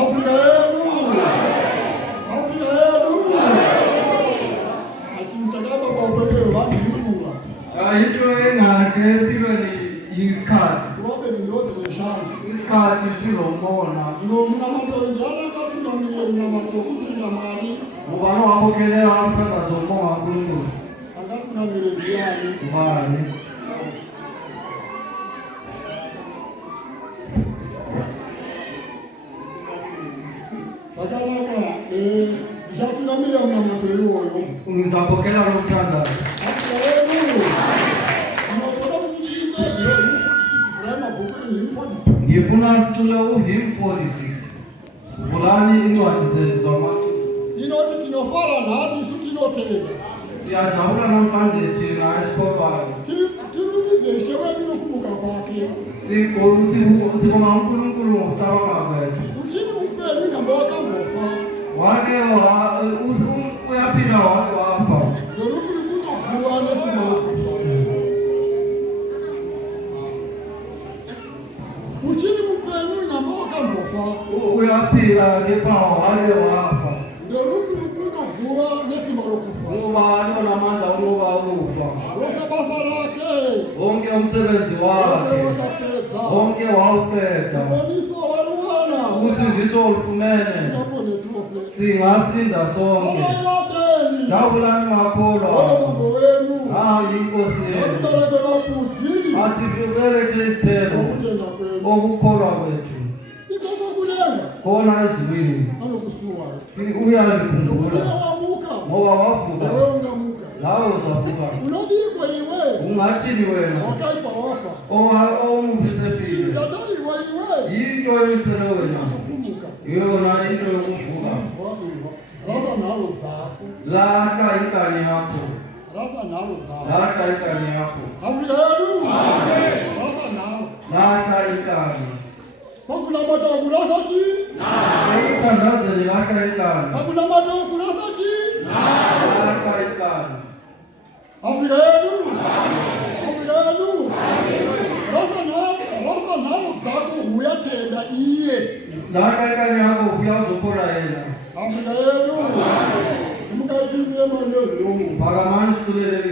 Afrika yetu. Afrika yetu. Achimchakaba kwa upekee wani nguva. Into engakhe empilweni yisikhathi. Kuwabe ndoto neshanje. Isikhathi silomona. Nomnamato njalo katunamile mnamato kutinda mali. Ngubani owabokhelela umthandazo womoya kaNkulunkulu? Akatunamile ndiyani. Ngubani? Sakalaka ngisatunamile mnamato yoyo. Ngizabokhela lo mthandazo. Ngifuna sicule uHymn 46. Vulani incwadi zenu zamaculo. Inothi tinofara nasi isu tinotenda. Siyajabula namhlanje thina esikholwayo. Tilumideshe wena ukubuka kwake. Sibonga uNkulunkulu ngokucabanga kwethu. Uthini umpeni ngamboka mbofa. Wake uyaphila wake wafa. Ngolunkulunkulu kuwa nesimokufa. Uthini umpeni ngamboka mbofa. Uyaphila kepha wake wafa. Ngolunkulunkulu kuwa nesimokufa. Ngubani onamandla ukuba ukufa? Rosa Basa rake. Wonke umsebenzi wakhe. Wonke wawuqeda. Okuponisa waruwana. Usindiso olufumene. Singasinda sonke. Jabulani makholwa. Inkosi yenu. Asibelethe isithelo okukholwa kwethu. Khona ezulwini. Uyalikhumbula. Ngoba wavuka. Lawe uzavuka. Ungathini wena? Omubi sefile. Yinto emisele wena. Yona into yokuvuka. Lahla inkani yakho. Lahla inkani yakho. Lahla inkani. Ayithandazeli lahla inkani. Lahla inkani. Afrika yetu. Afrika yetu. Rosa nalo dzako uyatenda iye. Lahla inkani yakho uyazokhola yena. Afrika yetu. Simukatindile mandelo. Paramount student.